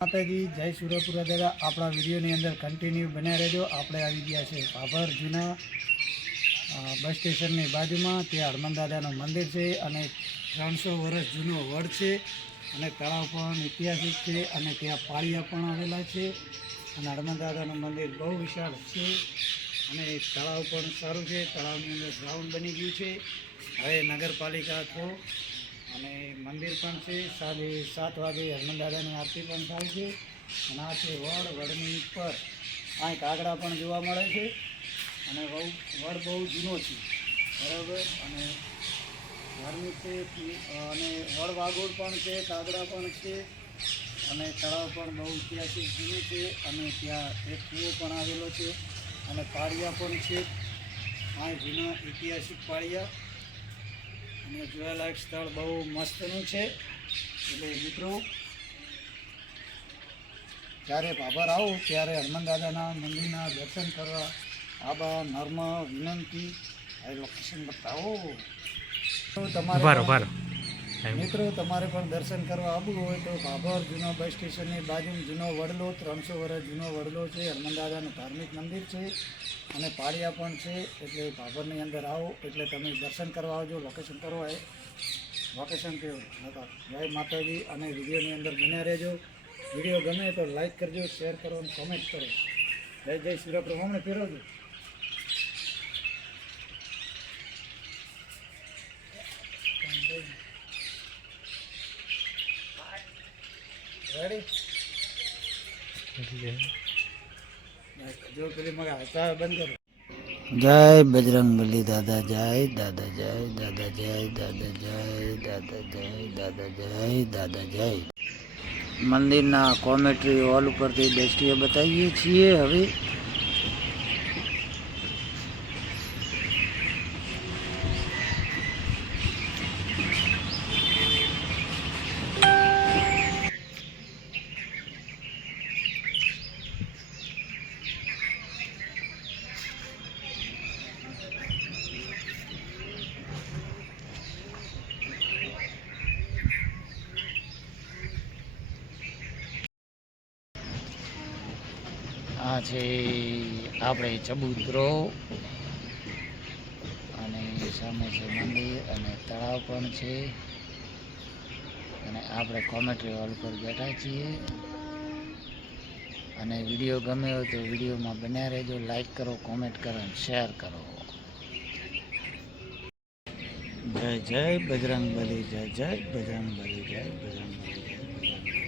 માતાજી જય સુરપુરા દાદા. આપણા વિડીયોની અંદર કન્ટિન્યુ બન્યા રહેજો. આપણે આવી ગયા છે ભાભર જૂના બસ સ્ટેશનની બાજુમાં. ત્યાં હનુમાન દાદાનું મંદિર છે અને ત્રણસો વર્ષ જૂનો વડ છે અને તળાવ પણ ઐતિહાસિક છે અને ત્યાં પાળિયા પણ આવેલા છે. અને હનુમાન દાદાનું મંદિર બહુ વિશાળ છે અને તળાવ પણ સારું છે. તળાવની અંદર ગ્રાઉન્ડ બની ગયું છે. હવે નગરપાલિકા થ્રુ અને મંદિર પણ છે. સાંજે સાત વાગે હનુમાન દાદાની આરતી પણ થાય છે. અને આ છે વડ, વડની ઉપર. આ કાગડા પણ જોવા મળે છે. અને બહુ વડ બહુ જૂનો છે. બરાબર? અને ઘરની છે અને વડ વાગોળ પણ છે, કાગડા પણ છે. અને તળાવ પણ બહુ ઐતિહાસિક જૂનું છે. અને ત્યાં એક કૂવો પણ આવેલો છે. અને પાળિયા પણ છે. આ જૂના ઐતિહાસિક પાળિયા. અને જોવાલાયક સ્થળ બહુ મસ્તનું છે. એટલે મિત્રો, જ્યારે બાબર આવો, ત્યારે હનુમાન દાદાના મંદિરના દર્શન કરવા આબા નર્મ વિનંતી, આ લોકેશન બતાવો. તમારે મિત્રો, તમારે પણ દર્શન કરવા આવવું હોય તો ભાભર જૂનો બસ સ્ટેશનની બાજુ જૂનો વડલો, ત્રણસો વર્ષ જૂનો વડલો છે હનુમાનદાદાનું ધાર્મિક મંદિર છે અને પાળિયા પણ છે, એટલે ભાભરની અંદર આવો, એટલે તમે દર્શન કરવા આવજો લોકેશન કરવા એ. લોકેશન કેવું? નતા જય માતાજી અને વિડીયોની અંદર બન્યા રહેજો. વીડિયો ગમે તો લાઈક કરજો શેર કરો અને કોમેન્ટ કરો. જય જય સુરપ્રભુ હમણાં ફેરવજો. જય બજરંગ બલી દાદા, જય દાદા જય દાદા જય દાદા જય દાદા જય દાદા જય દાદા, જય. મંદિરના કોમેટ્રી હોલ ઉપરથી દ્રષ્ટિએ બતાવીએ છીએ હવે. આ છે આપણે ચબૂતરો અને સામે છે મંદિર અને તળાવ પણ છે. અને આપણે કોમેટ્રી હોલ પર બેઠા છીએ. અને વીડિયો ગમે હોય તો વિડીયોમાં બન્યા રહેજો. લાઈક કરો, કોમેન્ટ કરો અને શેર કરો. જય જય બજરંગ બલી જય જય બજરંગ બલી જય બજરંગ બલી